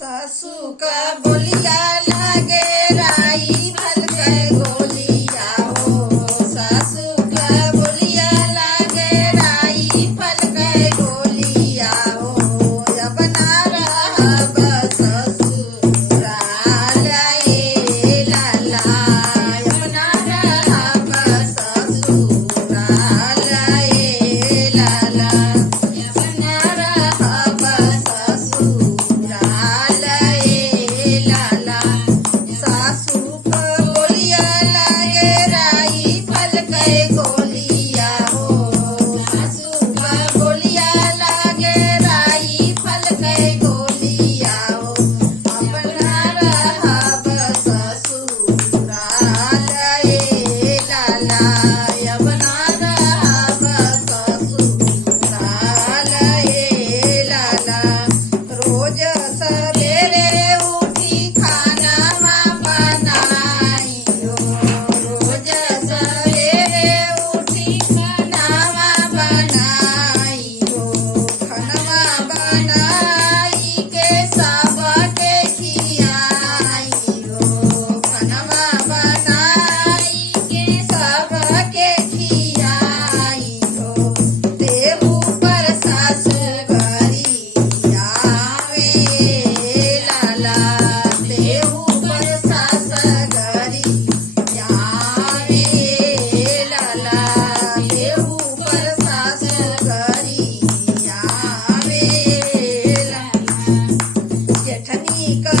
सासू का बोलिया लागे राई फल के गोलिया हो। सासू का बोलिया लागे राई फल के गोलिया हो। अब ना रहब ससुराल ए लाला, अब ना रहब ससुराल ए लाला, अब ना रहब ससुराल ए लाला। सासू का बोलिया लागे राई फल के गोलिया हो। सासू का बोलिया लागे राई फल के गोलिया हो। अपना रहब ससुराल ए लाला, अपना रहब ससुराल ए लाला। रोज सवेरे उठी खाना बनाई हो। रोज सवेरे उठी खाना बनाई हो। खाना बनाई के सबके खियाई हो। खाना बनाई के सबके खियाई हो। देहू पर सासु घरी आवे लाला, देहू पर सास घरी आवे लाला, देहू पर सास घरी आवे लाला। जेठनी का